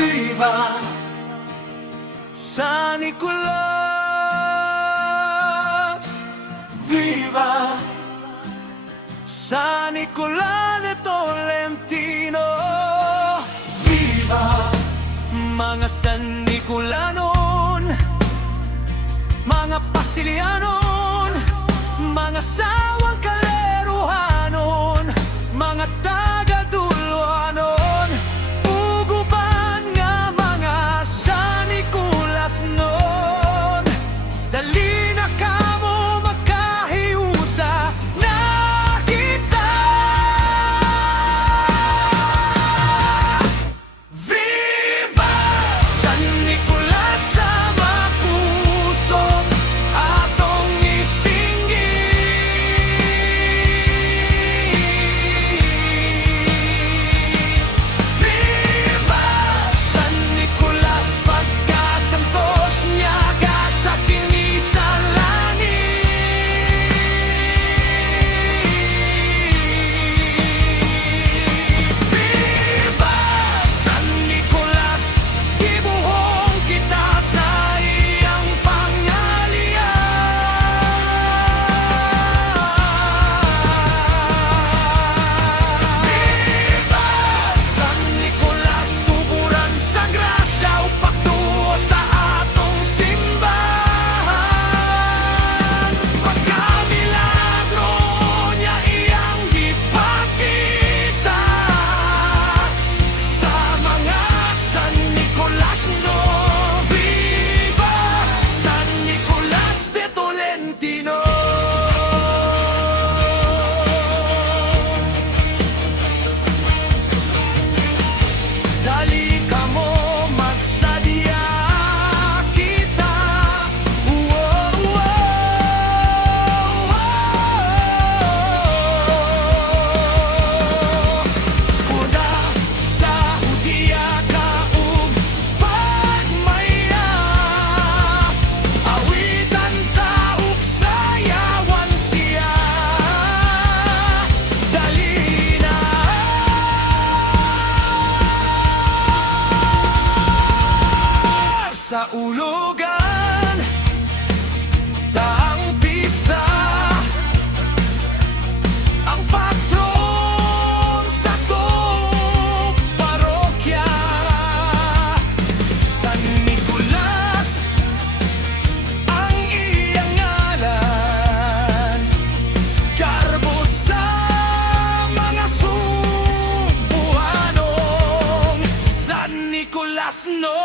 Viva San Nicolas! Viva San Nicolas de Tolentino! Viva mga San Nicolanon, mga Pasilianon, mga sawang kaleruhanon, mga taga-Duluanon, uguban nga mga San Nicolas nun. Dali na kamo magkahiusa na kita. Viva San Nicolas sa mapuso atong isinggi. Viva San Nicolas pagkasantos niyaga sa kinisan langit. Viva San Nicolas, gibuhong kita sa iyang pangalian. Viva San Nicolas, tuburan sa grasya upak tuo sa atong simbahan. Pagkamilagro niya iyang gipakita sa mga San Nicolas no. Viva San Nicolas de Tolentino! Dali ka mo magsadya kita. Wow, wow, wow. Kuda sa Hudiya kaug pagmaya, awitan taug sayawan siya. Dali na sa ulugan, daang pista, ang patron sa tuong parokya. San Nicolas ang iyang ngalan, garbo sa mga Subuanong San Nicolas no.